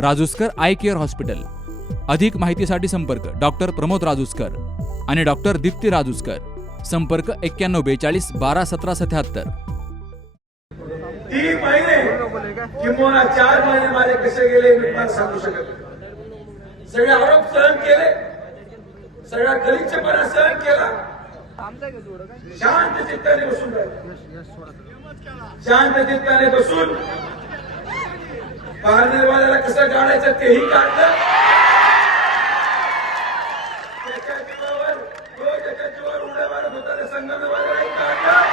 Rajuskar eye care hospital. अधिक माहितीसाठी संपर्क डॉक्टर प्रमोद राजूस्कर आणि डॉक्टर दीप्ती राजूस्कर. संपर्क एक्क्याण्णव बेचाळीस बारा सतरा सत्याहत्तर. तीन महिने किंवा चार महिने माझे कसे गेले मी पण सांगू शकत सगळे आरोप सहन केले. सगळा गलिच्छपणा सहन केला. शांत चित्ताने बसून शांत चित्ताने बसून पारनेरवाल्याला कसं काढायचं तेही काढलं. त्याच्या जीवावर तो त्याच्या जीवावर उड्या मारत होता त्या संगमवाल्यालाही काढलं.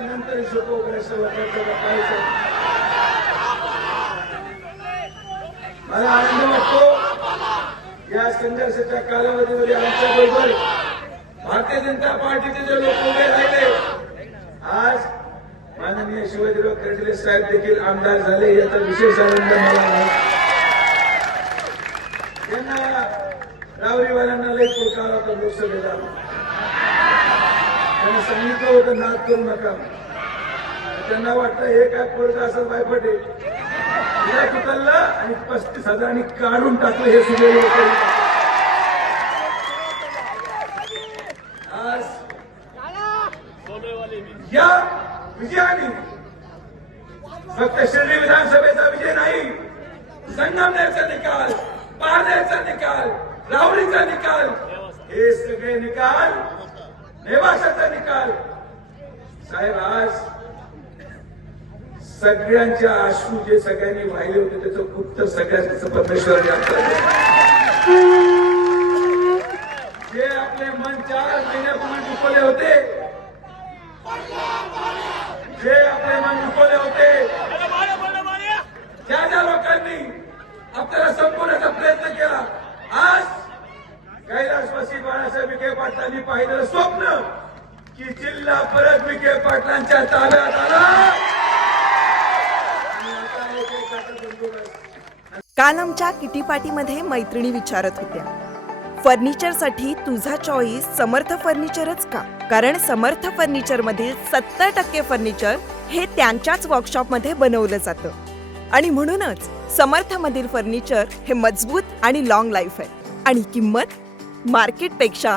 नंतर वगैरे सगळं करायचं मला आनंद वाटतो. या संघर्षाच्या कालावधीमध्ये आमच्या बरोबर जनता पार्टीचे जे लोक उभे राहिले आज माननीय शिवाजीराव कर्डिले साहेब देखील आमदार झाले याचा विशेष आनंद मला आहे. त्यांना रावरीवाल्यांना लय पुरकार होता लोकसभेला त्यांना सांगितलं होतं नाद करू नका. त्यांना वाटतं हे काय पोरग असं बायपटे. तिला आणि पस्तीस हजारांनी काढून टाकलं हे सुद्धा लोक आज या विजयाने फक्त शिर्डी विधानसभेचा विजय नाही. संगमनेरचा निकाल पारनेरचा निकाल रावळीचा निकाल हे सगळे निकाल नेवासाचा निकाल. साहेब आज सगळ्यांच्या आशू जे सगळ्यांनी वाहिले होते त्याचं उत्तर सगळ्यांचं परमेश्वराने पाटलांनी पाहिलेलं स्वप्न की जिल्हा परत विखे पाटलांच्या ताब्यात आला. काल आमच्या किटी पार्टीमध्ये मैत्रिणी विचारत होत्या फर्निचरसाठी तुझा चॉईस समर्थ फर्निचरच का? कारण समर्थ फर्निचर मधील सत्तर टक्के फर्निचर हे त्यांच्याच वर्कशॉपमध्ये बनवलं जातं. आणि म्हणूनच समर्थ मधील फर्निचर हे मजबूत आणि लॉंग लाईफ आहे. आणि किंमत मार्केटपेक्षा